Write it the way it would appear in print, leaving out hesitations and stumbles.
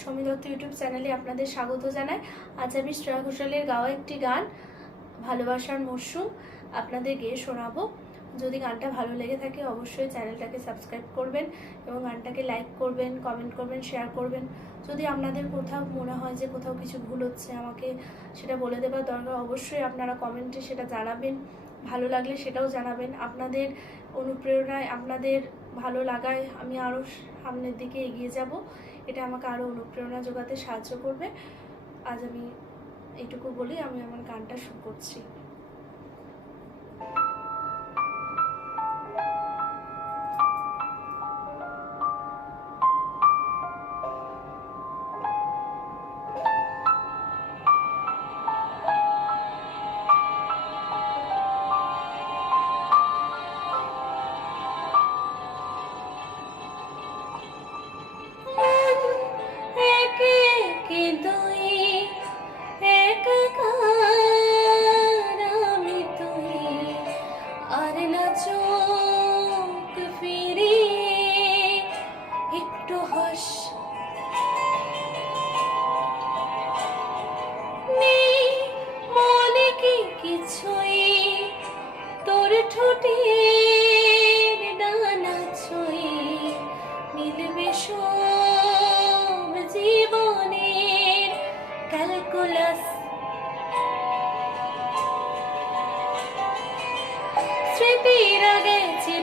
সমী Dutta YouTube চ্যানেলে আপনাদের স্বাগত জানাই। আজ আমি শ্রেয়া ঘোষালের গাওয়া একটি গান ভালোবাসার মরশুম আপনাদের গেয়ে শোনাবো। যদি গানটা ভালো লেগে থাকে অবশ্যই চ্যানেলটাকে সাবস্ক্রাইব করবেন এবং গানটাকে লাইক করবেন, কমেন্ট করবেন, শেয়ার করবেন। যদি আপনাদের কোথাও মনে হয় যে কোথাও কিছু ভুল হচ্ছে আমাকে সেটা বলে দেওয়ার দরকার, অবশ্যই আপনারা কমেন্টে সেটা জানাবেন। ভালো লাগলে সেটাও জানাবেন। আপনাদের অনুপ্রেরণায়, আপনাদের ভালো লাগায় আমি আরও সামনের দিকে এগিয়ে যাব। এটা আমাকে আরও অনুপ্রেরণা জোগাতে সাহায্য করবে। আজ আমি এইটুকু বলি, আমি আমার গানটা শুরু করছি। একটু হাস নেই মনে কি কিছুই, তোর ঠোঁটের ডানা ছুঁয়ে মিলবে সব জীবনের ক্যালকুলাস। স্মৃতিরা গেছে